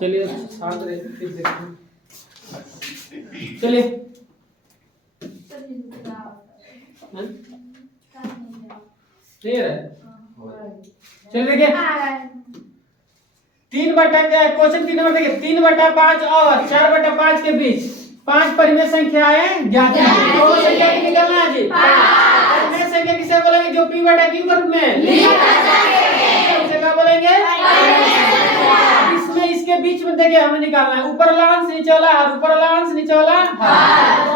चलिए शांत रहिए फिर देखते हैं। चलिए क्लियर है। चलिए देखिए 3/क्वेश्चन 3 नंबर देखिए 3/5 और 4/5 के बीच 5 परिमेय संख्याएं ज्ञात हैं। कौन संख्या की निकालना है जी? परिमेय संख्या किसे बोलेंगे? जो p/q के रूप में उसे क्या बोलेंगे? इसमें इसके बीच में देखिए हमें निकालना है ऊपर वाला अंश नीचे वाला और ऊपर वाला अंश नीचे वाला। तो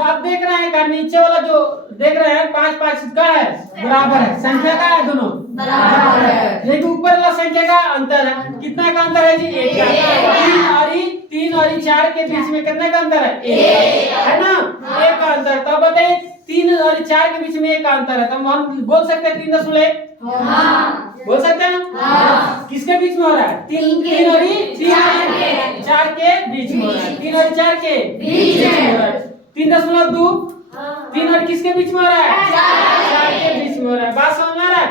आप देख रहे हैं का नीचे वाला जो देख रहे हैं 5 5 का है बराबर है, संख्या का है दोनों बराबर है, लेकिन ऊपर वाला संख्या का अंतर है। कितना का अंतर है जी? 1 का। 3 और 4 के बीच में कितने का अंतर है? 1 है ना, 1 का अंतर। तो बताइए 3 और 4 के बीच में 1 का अंतर है तो हम बोल सकते हैं 3.1 बोल सकते हैं ना? किसके बीच में हो रहा है? 3 और 4 के बीच में हो रहा है। 3 और 4 के बीच में हो रहा है। 3.2 3 और किसके बीच में हो रहा है? 4 के बीच में हो रहा है। बात समझ में आ रहा है?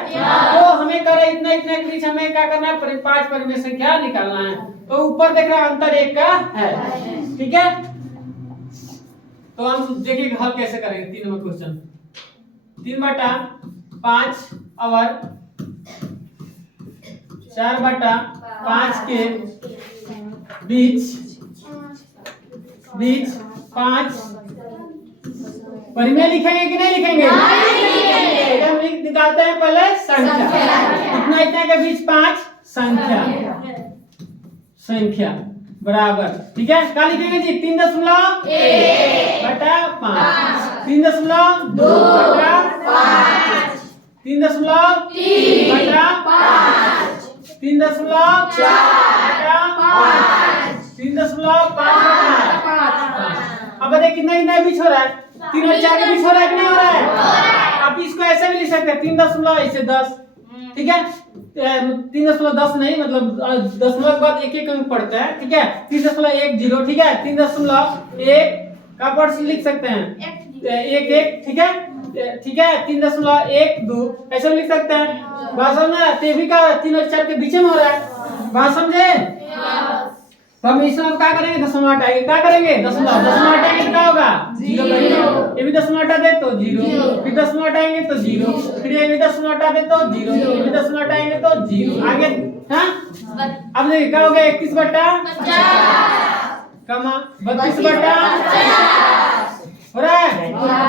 तो हमें करे इतना इतना के बीच हमें क्या करना है? 5 परिमेय संख्या निकालना है। तो ऊपर देख रहे हैं अंतर 1 का है, ठीक है। तो हम देखिए हल कैसे करेंगे। 3 नंबर क्वेश्चन 3/5 और 4/5 के बीच 5 परिमेय लिखेंगे कि नहीं लिखेंगे? हम लिख निकालते हैं पहले संख्या। इतना इतना के बीच 5 संख्या बराबर, ठीक है। क्या लिखेंगे जी? 3.1/5 3.2/5 3.3/5 3.5/5। अब देखिए कितना इतना बीच हो रहा है? 3 और 4 के बीच हो रहा है कि नहीं हो रहा है? आप इसको ऐसे भी लिख सकते हैं 3.10, ठीक है। 3.10 नहीं, मतलब दशमलव के बाद एक एक अंक पड़ता है, ठीक है। 3.10, ठीक है। 3.1 का वर्ड लिख सकते हैं 1 ठीक है, ठीक है। 3.12 ऐसे लिख सकते हैं। बात समझना? तेवी का 3 और 4 के बीच में हो रहा है। बात समझे? तो हम इसमें क्या करेंगे? दशमलव हटाएंगे। क्या करेंगे? दशमलव हटाएंगे तो क्या होगा? 0 बनेगा। ये भी दशमलव हटा दे तो 0, फिर दशमलव हटाएंगे तो 0, फिर ये भी दशमलव हटा दे तो 0, ये भी दशमलव हटाएंगे तो 0 आगे। हाँ अब देखिए क्या हो गया? 31/50 कमा 32/50 हो रहा है।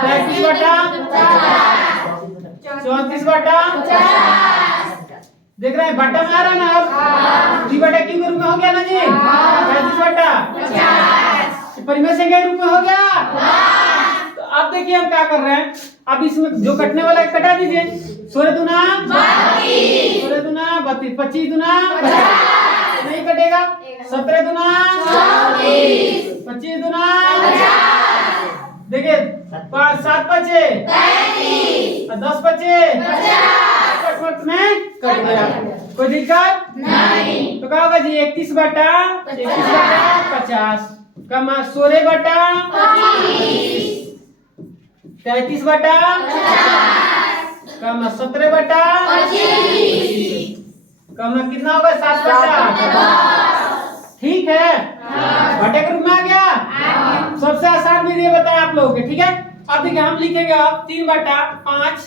33/50 34/50 देख रहे हैं बट्टा में आ रहा है ना। अब d/q के रूप में हो गया ना जी? 35/50 परिमेय संख्या के रूप में हो गया। तो अब देखिए हम क्या कर रहे हैं। अब इसमें जो कटने वाला है कटा दीजिए। 16 दूना 32 25 दूना 50 नहीं कटेगा। 17 दूना 24 25 दूना 50 देखिए 7 बचे 33 और 10 बचे 50 में कट गया। कोई दिक्कत नहीं। तो क्या होगा जी? 31/50 कम 16/25 33/50 कम 17/25 कम कितना होगा? 7/10 ठीक है। बटे के रूप में आ गया। सबसे आसान विधि बताया आप लोगों के, ठीक है। अब देखिए हम लिखेंगे अब 3/5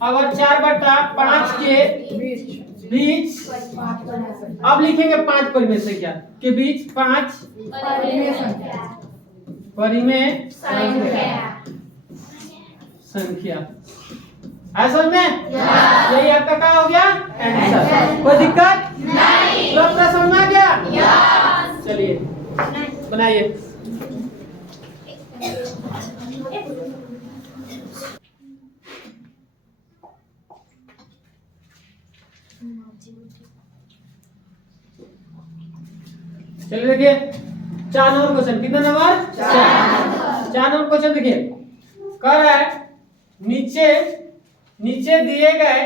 अगर 4/5 के बीच अब लिखेंगे 5 परिमेय संख्या के बीच 5 परिमेय संख्या। ऐसा में यही आपका क्या हो गया? आंसर। कोई दिक्कत नहीं। तो आपका समझ में आ गया? चलिए बनाइए। चलिए देखिए 4 नंबर क्वेश्चन। कितना नंबर? 4 नंबर क्वेश्चन देखिए कह रहा है नीचे दिए गए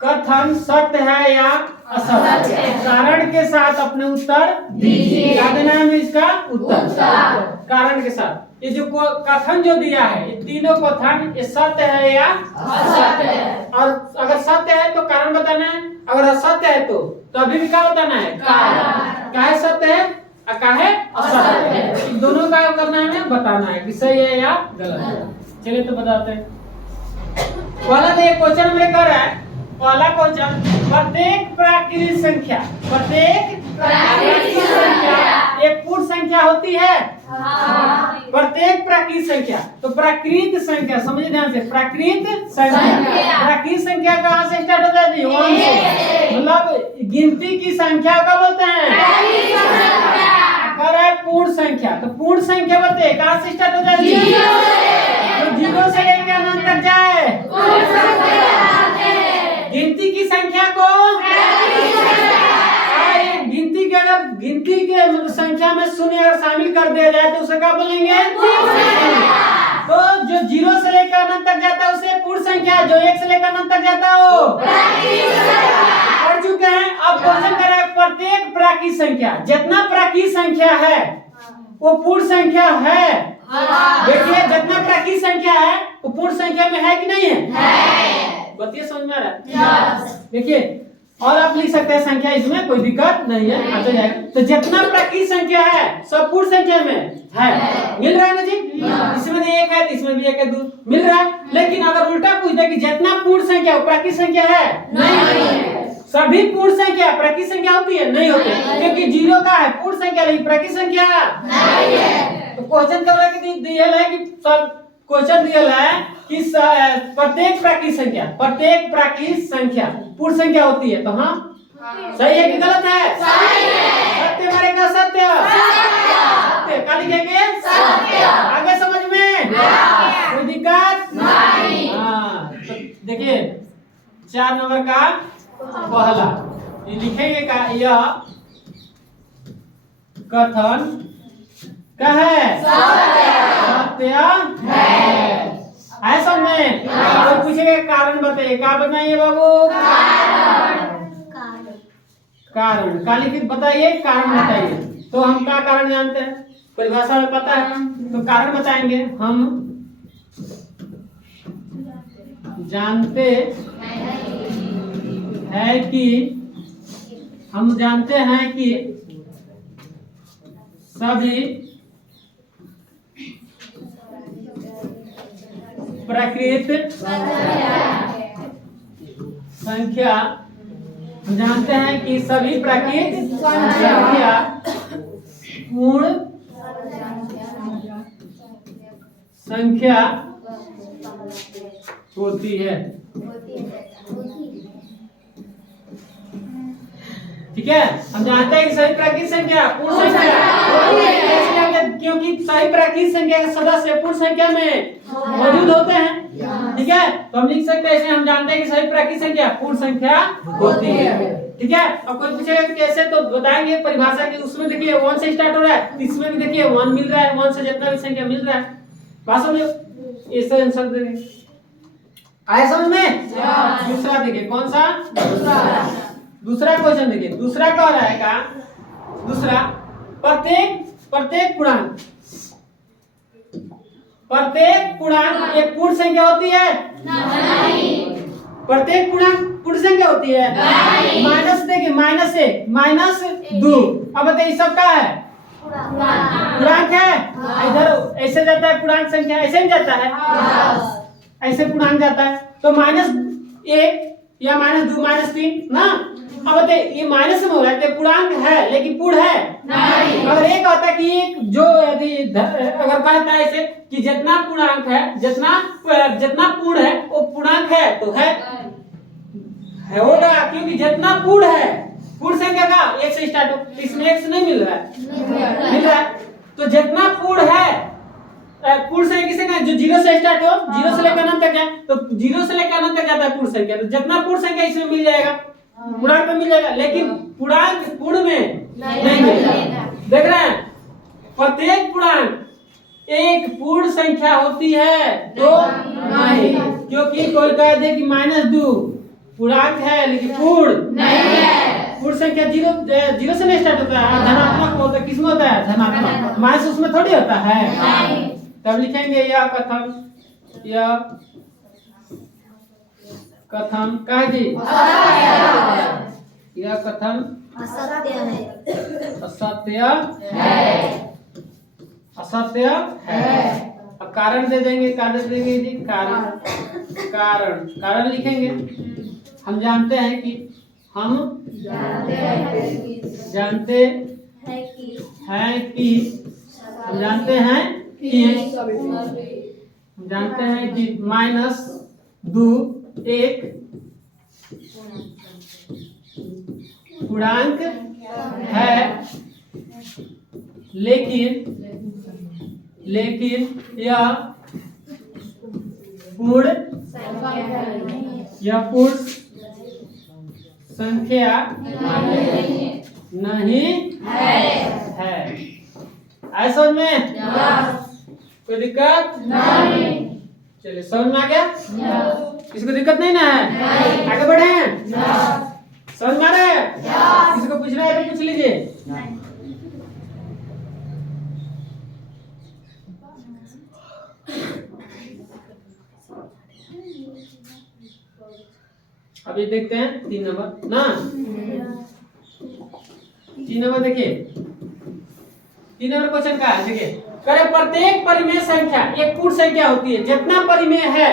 कथन सत्य है या असत्य? कारण के साथ अपने उत्तर दीजिए। क्या देना है हमें इसका? उत्तर कारण के साथ। ये जो कथन जो दिया है ये तीनों कथन ये सत्य है या असत्य है? और अगर सत्य है तो कारण बताना है, अगर असत्य है तो अभी भी क्या बताना है, काहे सत्य है और काहे असत्य है, इन दोनों का करना है, हमें बताना है कि सही है या गलत है। चलिए तो बताते हैं। पहला तो एक क्वेश्चन हमने कर रहा है, पहला क्वेश्चन, प्रत्येक प्राकृतिक संख्या एक पूर्ण संख्या होती है। प्रत्येक प्राकृतिक संख्या, तो प्राकृतिक संख्या समझिए ध्यान से, प्राकृतिक संख्या कहाँ से स्टार्ट होता है, 1 से, मतलब गिनती की संख्या का बोलते हैं पूर्ण संख्या। तो पूर्ण संख्या बोलते हैं कहाँ से स्टार्ट होता है, तो 0 से लेकर अनंत तक जाए। गिनती की संख्या को गिनती के मतलब संख्या में शून्य अगर शामिल कर दिया जाए तो उसे क्या बोलेंगे, तो जो 0 से लेकर अनंत तक जाता है उसे पूर्ण संख्या, जो 1 से लेकर अनंत तक जाता है वो पढ़ चुके हैं। अब क्वेश्चन कर रहा है प्रत्येक प्राकृतिक संख्या, जितना प्राकृतिक संख्या है वो पूर्ण संख्या है। देखिए जितना प्राकृतिक संख्या है वो पूर्ण संख्या में है कि नहीं है, बताइए समझ में आ रहा है। देखिए और आप लिख सकते हैं संख्या, इसमें कोई दिक्कत नहीं है, आता जाएगा। तो जितना प्राकृतिक संख्या है सब पूर्ण संख्या में है, मिल रहा है ना जी, इसमें भी 1 है, इसमें भी 1 है, 2 मिल रहा है। लेकिन अगर उल्टा पूछ दे कि जितना पूर्ण संख्या प्राकृतिक संख्या है, नहीं, सभी पूर्ण संख्या प्राकृतिक संख्या होती है, नहीं होती, क्योंकि 0 का है पूर्ण संख्या लेकिन प्राकृतिक संख्या नहीं है। तो क्वेश्चन क्या है कि सब क्वेश्चन दिया है कि प्रत्येक प्राकृतिक संख्या पूर्ण संख्या होती है। तो हाँ सही है कि गलत है, सत्य मारेगा, सत्य क्या लिखेंगे, आगे समझ में कोई दिक्कत नहीं। हाँ तो देखिए 4 नंबर का पहला ये लिखेंगे का, यह कथन क्या है, सत्य है सब में। तो पूछेगा कारण बताइए, क्या बताइए बाबू, कारण का लिखित बताइए, कारण बताइए। तो हम क्या कारण जानते हैं, परिभाषा में पता है, तो कारण बताएंगे। हम जानते हैं कि सभी प्राकृतिक संख्या, जानते हैं कि सभी प्राकृतिक संख्या पूर्ण संख्या होती है। ठीक है, हम जानते हैं कि सभी प्राकृतिक संख्या पूर्ण संख्या, क्योंकि सभी प्राकृतिक संख्या के सदस्य पूर्ण संख्या में मौजूद होते हैं। ठीक है, तो हम लिख सकते हैं, हम जानते हैं कि सभी प्राकृतिक संख्या पूर्ण संख्या होती है। ठीक है, अब कोई पूछेगा कैसे, तो बताएंगे परिभाषा की। उसमें देखिए 1 से स्टार्ट हो रहा है, इसमें भी देखिए 1 मिल रहा है, 1 से जितना भी संख्या मिल रहा है, बात समझो, इससे आंसर देंगे। आया समझ में। दूसरा देखिए, कौन सा दूसरा क्वेश्चन देखिए, दूसरा क्या रहेगा, दूसरा प्रत्येक पूर्णांक एक पूर्ण संख्या होती है, नहीं। प्रत्येक पूर्णांक पूर्ण संख्या होती है, नहीं। माइनस देखिए, -2। अब बताइए सब क्या है, पूर्णांक है। इधर ऐसे जाता है पूर्णांक संख्या, ऐसे ही जाता है, ऐसे पूर्णांक जाता है। तो -1 या -2 -3 ना। अब बताइए ये माइनस में हो रहा है, पूर्णांक है लेकिन पूर्ण है नहीं। अगर एक आता कि एक जो यदि अगर कहता है ऐसे कि जितना पूर्णांक है, जितना पूर्ण है वो पूर्णांक है, तो है होगा, क्योंकि जितना पूर्ण है, पूर्ण संख्या का 1 से स्टार्ट हो, इसमें 1 से नहीं मिल रहा है, मिल रहा है। तो जितना पूर्ण है, पूर्ण संख्या किसे कहें, जो 0 से स्टार्ट हो, 0 से लेकर अनंत तक है, तो 0 से लेकर अनंत तक जाता है पूर्ण संख्या। तो जितना पूर्ण संख्या इसमें मिल जाएगा, पूर्णांक में मिल जाएगा, लेकिन पूर्णांक पूर्ण में नहीं मिलेगा। देख रहे हैं, प्रत्येक पूर्णांक एक पूर्ण संख्या होती है तो नहीं, क्योंकि कोई कह दे कि -2 पूर्णांक है लेकिन पूर्ण नहीं है। पूर्ण संख्या 0 से नहीं स्टार्ट होता है, धनात्मक होता है, किसमें होता है, धनात्मक, माइनस उसमें थोड़ी होता है। तब लिखेंगे यह कथन, कह जी कथन असत्य है। असत्य है। असत्य है। अब कारण दे देंगे, कारण दे देंगे जी, कारण कारण कारण लिखेंगे। हम जानते हैं कि हम जानते है कि हम जानते हैं कि हम जानते हैं कि -2 एक पूर्णांक है, लेकिन यह पूर्ण संख्या नहीं है। ऐसा में कोई दिक्कत नहीं। चलिए समझ में आ गया? किसी को दिक्कत नहीं ना है? आगे बढ़े? समझ में आ रहा है? किसी को पूछना है तो पूछ लीजिए। अभी देखते हैं 3 नंबर ना। 3 नंबर देखिए, 3 नंबर क्वेश्चन का है। देखिए, करे प्रत्येक परिमेय संख्या एक पूर्ण संख्या होती है। जितना परिमेय है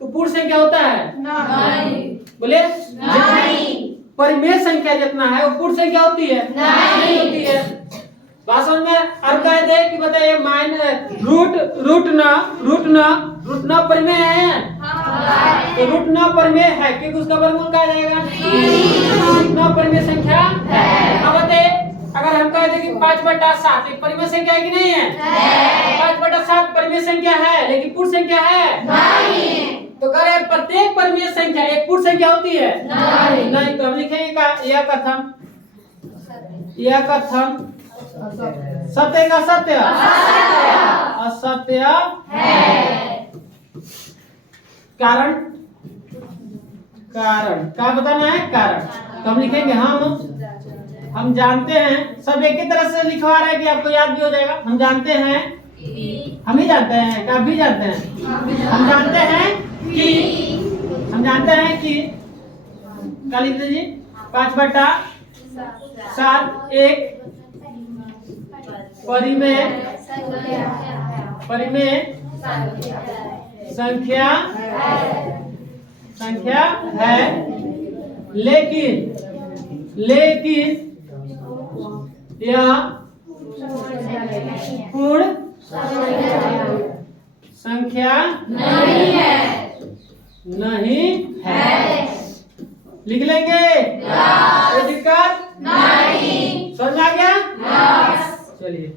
तो पूर्ण संख्या होता है? नहीं। बोले नहीं। परिमेय संख्या जितना है वो पूर्ण संख्या होती है? नहीं होती है। बात समझ में? और कह दे कि बताइए रूट न परिमेय है। तो रूट न परिमेय है क्योंकि उसका वर्गमूल क्या रहेगा? रूट न परिमेय संख्या है। अब बताइए, अगर हम कह दें कि 5/7 एक परिमेय संख्या है कि नहीं है? 5/7 परिमेय संख्या है लेकिन पूर्ण संख्या है? नहीं। तो कह रहे प्रत्येक परिमेय संख्या एक पूर्ण संख्या होती है? नहीं। तो हम लिखेंगे का यह कथन सत्य का सत्य असत्य है। कारण क्या बताना है? कारण। तो हम लिखेंगे हम जानते हैं, सब एक ही तरह से लिखवा रहे हैं कि आपको याद भी हो जाएगा। हम जानते हैं, हम ही जानते हैं क्या? आप भी जानते हैं। हम जानते हैं कि क्या लिख दीजिए? 5/7 एक परिमेय संख्या है, लेकिन यह पूर्ण संख्या नहीं है। लिख लेंगे? कोई दिक्कत नहीं। समझ आ गया? चलिए।